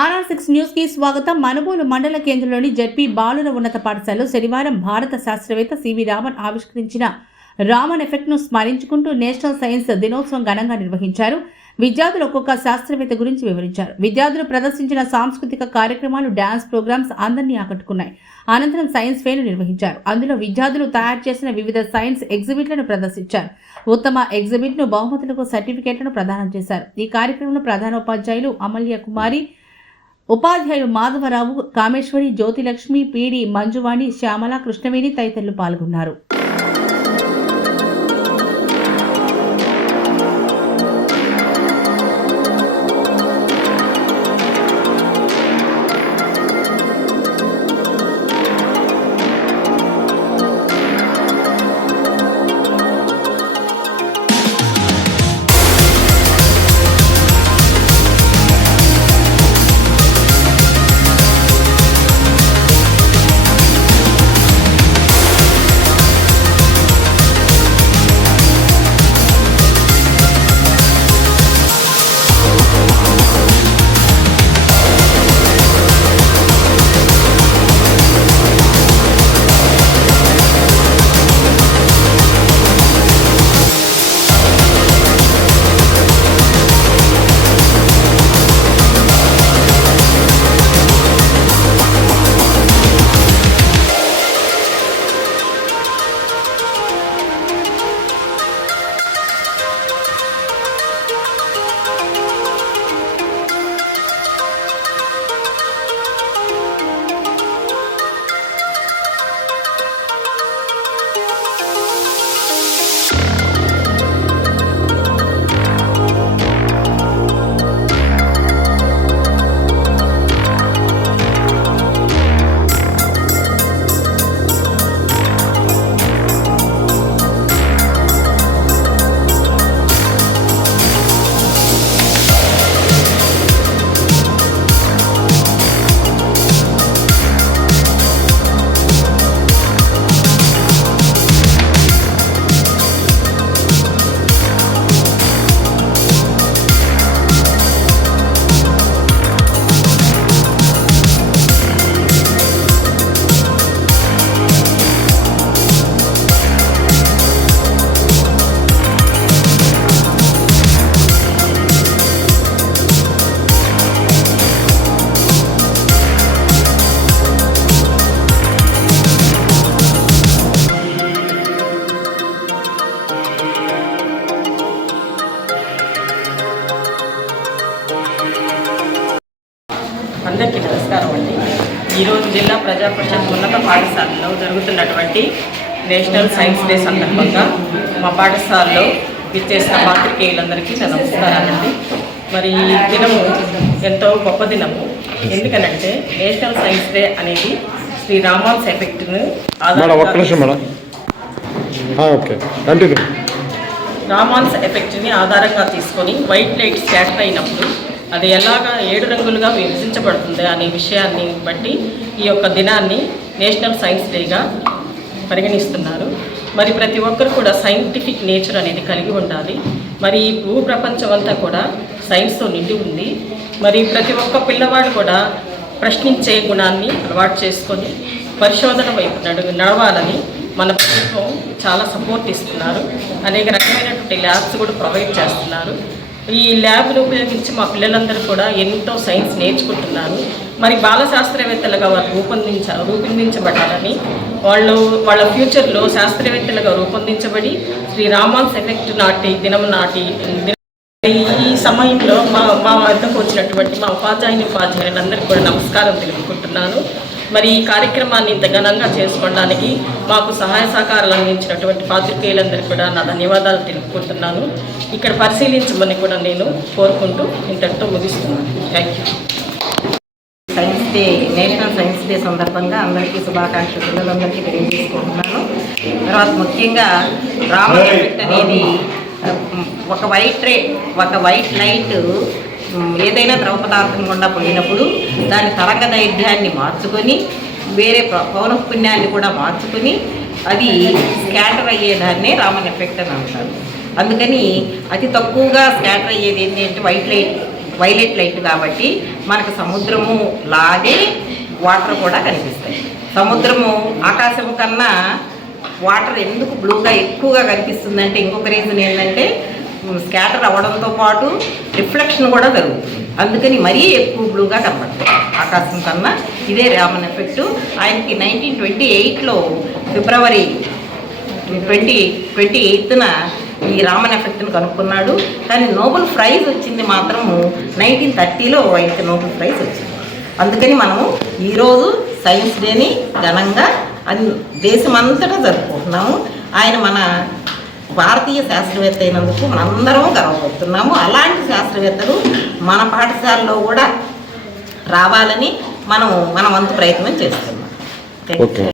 RR6 news కి స్వాగతం. మనుబోలు మండల కేంద్రంలోని జెడ్పీ బాలుర ఉన్నత పాఠశాలలో శనివారం భారత శాస్త్రవేత్త సివి రామన్ ఆవిష్కరించిన రామన్ ఎఫెక్ట్ను స్మరించుకుంటూ నేషనల్ సైన్స్ దినోత్సవం ఘనంగా నిర్వహించారు. విద్యార్థులు ఒక్కొక్క శాస్త్రవేత్త గురించి వివరించారు. విద్యార్థులు ప్రదర్శించిన సాంస్కృతిక కార్యక్రమాలు, డాన్స్ ప్రోగ్రామ్స్ అందరినీ ఆకట్టుకున్నాయి. అనంతరం సైన్స్ ఫెయిర్ నిర్వహించారు. అందులో విద్యార్థులు తయారు చేసిన వివిధ సైన్స్ ఎగ్జిబిట్లను ప్రదర్శించారు. ఉత్తమ ఎగ్జిబిట్ను బహుమతులకు సర్టిఫికేట్లను ప్రదానం చేశారు. ఈ కార్యక్రమంలో ప్రధానోపాధ్యాయులు అమల్య కుమారి, ఉపాధ్యాయులు మాధవరావు, కామేశ్వరి, జ్యోతిలక్ష్మి, పీడి మంజువాణి, శ్యామల, కృష్ణవేణి తదితరులు పాల్గొన్నారు. అందరికీ నమస్కారం అండి. ఈరోజు జిల్లా ప్రజా పరిషత్ ఉన్నత పాఠశాలలో జరుగుతున్నటువంటి నేషనల్ సైన్స్ డే సందర్భంగా మా పాఠశాలలో విచ్చేసిన పాత్రికేయులందరికీ నా నమస్కారాలండి. మరి ఈ దినము ఎంతో గొప్ప దినము. ఎందుకనంటే నేషనల్ సైన్స్ డే అనేది శ్రీ రామన్స్ ఎఫెక్ట్ను రామాన్స్ ఎఫెక్ట్ని ఆధారంగా తీసుకొని వైట్ లైట్ స్కాటర్ అయినప్పుడు అది ఎలాగా 7 రంగులుగా విభజించబడుతుంది అనే విషయాన్ని బట్టి ఈ యొక్క దినాన్ని నేషనల్ సైన్స్ డేగా పరిగణిస్తున్నారు. మరి ప్రతి ఒక్కరు కూడా సైంటిఫిక్ నేచర్ అనేది కలిగి ఉండాలి. మరి ఈ భూప్రపంచం అంతా కూడా సైన్స్తో నిండి ఉంది. మరి ప్రతి ఒక్క పిల్లవాడు కూడా ప్రశ్నించే గుణాన్ని అలవాటు చేసుకొని పరిశోధన వైపు నడవాలని మన ప్రభుత్వం చాలా సపోర్ట్ ఇస్తున్నారు. అనేక రకమైనటువంటి ల్యాబ్స్ కూడా ప్రొవైడ్ చేస్తున్నారు. ఈ ల్యాబ్ను ఉపయోగించి మా పిల్లలందరూ కూడా ఎంతో సైన్స్ నేర్చుకుంటున్నారు. మరి బాల శాస్త్రవేత్తలుగా వారు రూపొందించబడాలని, వాళ్ళ ఫ్యూచర్లో శాస్త్రవేత్తలుగా రూపొందించబడి శ్రీ రామన్స్ ఎఫెక్ట్ దినం నాటి ఈ సమయంలో మా వద్దకు వచ్చినటువంటి మా ఉపాధ్యాయులందరికీ కూడా నమస్కారం తెలుపుకుంటున్నాను. మరి ఈ కార్యక్రమాన్ని ఇంత ఘనంగా చేసుకోవడానికి మాకు సహాయ సహకారాలు అందించినటువంటి పాత్రికేయులందరికీ కూడా నా ధన్యవాదాలు తెలుపుకుంటున్నాను. ఇక్కడ పరిశీలించమని కూడా నేను కోరుకుంటూ ఇంతటితో ముగిస్తున్నాను. Thank you. Science day, national science day సందర్భంగా అందరికీ శుభాకాంక్షలు పిల్లలందరికీ తెలియజేసుకుంటున్నాను. తర్వాత ముఖ్యంగా రామన్ ఎఫెక్ట్ అనేది ఒక వైట్ లైట్ ఏదైనా ద్రవ పదార్థం గుండా పోయినప్పుడు దాని తరంగ దైర్ఘ్యాన్ని మార్చుకొని వేరే పౌనఃపున్యాన్ని కూడా మార్చుకొని అది స్కాటర్ అయ్యేదాన్నే రామన్ ఎఫెక్ట్ అని అంటారు. అందుకని అతి తక్కువగా స్కాటర్ అయ్యేది ఏంటంటే వైలెట్ లైట్ కాబట్టి మనకు సముద్రము లాగే వాటర్ కూడా కనిపిస్తాయి. సముద్రము ఆకాశము కన్నా వాటర్ ఎందుకు బ్లూగా ఎక్కువగా కనిపిస్తుందంటే ఇంకొక రీజన్ ఏంటంటే స్కాటర్ అవ్వడంతో పాటు రిఫ్లెక్షన్ కూడా జరుగుతుంది. అందుకని మరీ ఎక్కువ బ్లూగా కనబడుతుంది ఆకాశం కన్నా. ఇదే రామన్ ఎఫెక్ట్. ఆయనకి 1928లో ఫిబ్రవరి 28న ఈ రామన్ ఎఫెక్ట్ని కనుక్కున్నాడు. కానీ నోబెల్ ప్రైజ్ వచ్చింది మాత్రము 1930లో ఆయనకి నోబెల్ ప్రైజ్ వచ్చింది. అందుకని మనము ఈరోజు సైన్స్ డేని ఘనంగా దేశమంతటా జరుపుకుంటున్నాము. ఆయన మన భారతీయ శాస్త్రవేత్త అయినందుకు మనందరం గర్వపడుతున్నాము. అలాంటి శాస్త్రవేత్తలు మన పాఠశాలలో కూడా రావాలని మన వంతు ప్రయత్నం చేస్తున్నాం. ఓకే.